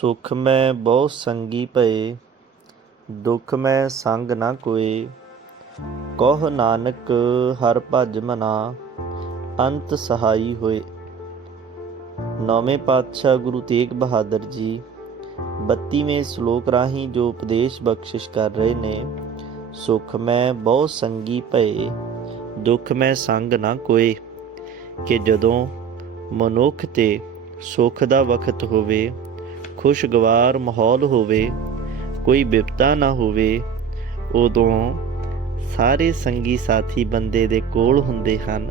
ਸੁਖ ਮੈਂ ਬਹੁ ਸੰਗੀ ਭਏ, ਦੁਖ ਮੈਂ ਸੰਗ ਨਾ ਕੋਏ। ਕਹ ਨਾਨਕ ਹਰ ਭਜ ਮਨਾ, ਅੰਤ ਸਹਾਈ ਹੋਏ। ਨੌਵੇਂ ਪਾਤਸ਼ਾਹ ਗੁਰੂ ਤੇਗ ਬਹਾਦਰ ਜੀ 32ਵੇਂ ਸ਼ਲੋਕ ਰਾਹੀਂ ਜੋ ਉਪਦੇਸ਼ ਬਖਸ਼ਿਸ਼ ਕਰ ਰਹੇ ਨੇ, ਸੁਖ ਮੈਂ ਬਹੁ ਸੰਗੀ ਭਏ, ਦੁਖ ਮੈਂ ਸੰਗ ਨਾ ਕੋਏ। ਕਿ ਜਦੋਂ ਮਨੁੱਖ ਤੇ ਸੁਖ ਦਾ ਵਕਤ ਹੋਵੇ ਖੁਸ਼ਗਵਾਰ ਮਾਹੌਲ ਹੋਵੇ, ਕੋਈ ਵਿਪਤਾ ਨਾ ਹੋਵੇ, ਉਦੋਂ ਸਾਰੇ ਸੰਗੀ ਸਾਥੀ ਬੰਦੇ ਦੇ ਕੋਲ ਹੁੰਦੇ ਹਨ,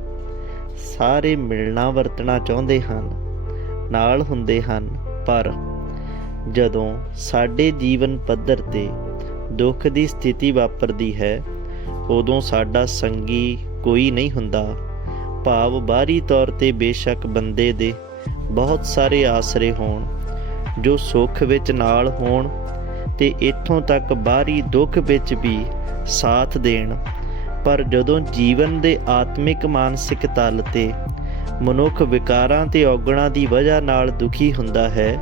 ਸਾਰੇ ਮਿਲਣਾ ਵਰਤਣਾ ਚਾਹੁੰਦੇ ਹਨ, ਨਾਲ ਹੁੰਦੇ ਹਨ, ਪਰ ਜਦੋਂ ਸਾਡੇ ਜੀਵਨ ਪੱਧਰ ਤੇ ਦੁੱਖ ਦੀ ਸਥਿਤੀ ਵਾਪਰਦੀ ਹੈ, ਉਦੋਂ ਸਾਡਾ ਸੰਗੀ ਕੋਈ ਨਹੀਂ ਹੁੰਦਾ। ਭਾਵ ਬਾਹਰੀ ਤੌਰ ਤੇ ਬੇਸ਼ੱਕ ਬੰਦੇ ਦੇ ਬਹੁਤ ਸਾਰੇ ਆਸਰੇ ਹੋਣ। ਜੋ ਸੁੱਖ ਵਿੱਚ ਨਾਲ ਹੋਣ ਤੇ ਇੱਥੋਂ ਤੱਕ ਬਾਹਰੀ ਦੁੱਖ ਵਿੱਚ ਵੀ ਸਾਥ ਦੇਣ। ਪਰ ਜਦੋਂ ਜੀਵਨ ਦੇ ਆਤਮਿਕ ਮਾਨਸਿਕ ਤਲ ਤੇ ਮਨੁੱਖ ਵਿਕਾਰਾਂ ਤੇ ਔਗਣਾਂ ਦੀ ਵਜ੍ਹਾ ਨਾਲ ਦੁਖੀ ਹੁੰਦਾ ਹੈ,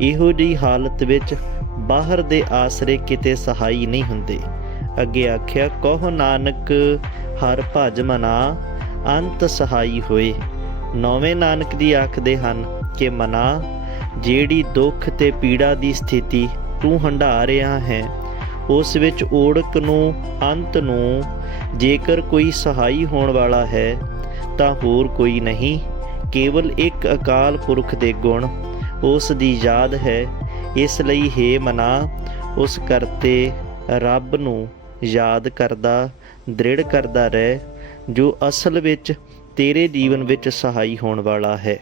ਇਹੋ ਜਿਹੀ ਹਾਲਤ ਵਿੱਚ ਬਾਹਰ ਦੇ ਆਸਰੇ ਕਿਤੇ ਸਹਾਈ ਨਹੀਂ ਹੁੰਦੇ। ਅੱਗੇ ਆਖਿਆ, ਕਹੋ ਨਾਨਕ, ਹਰ ਭਜ ਮਨਾ, ਅੰਤ ਸਹਾਈ ਹੋਏ। ਨੌਵੇਂ ਨਾਨਕ ਦੀ ਆਖਦੇ ਹਨ ਕਿ ਮਨਾ ਜਿਹੜੀ ਦੁੱਖ ਤੇ ਪੀੜਾ ਦੀ ਸਥਿਤੀ ਤੂੰ ਹੰਢਾ ਰਿਹਾ ਹੈ, ਉਸ ਵਿੱਚ ਓੜਕ ਨੂੰ, ਅੰਤ ਨੂੰ ਜੇਕਰ ਕੋਈ ਸਹਾਈ ਹੋਣ ਵਾਲਾ ਹੈ, ਤਾਂ ਹੋਰ ਕੋਈ ਨਹੀਂ, ਕੇਵਲ ਇੱਕ ਅਕਾਲ ਪੁਰਖ ਦੇ ਗੁਣ, ਉਸ ਦੀ ਯਾਦ ਹੈ, ਇਸ ਲਈ ਹੈ ਮਨਾ, ਉਸ ਕਰਤੇ ਰੱਬ ਨੂੰ ਯਾਦ ਕਰਦਾ, ਦ੍ਰਿੜ ਕਰਦਾ ਰਹਿ, ਜੋ ਅਸਲ ਵਿੱਚ ਤੇਰੇ ਜੀਵਨ ਵਿੱਚ ਸਹਾਈ ਹੋਣ ਵਾਲਾ ਹੈ।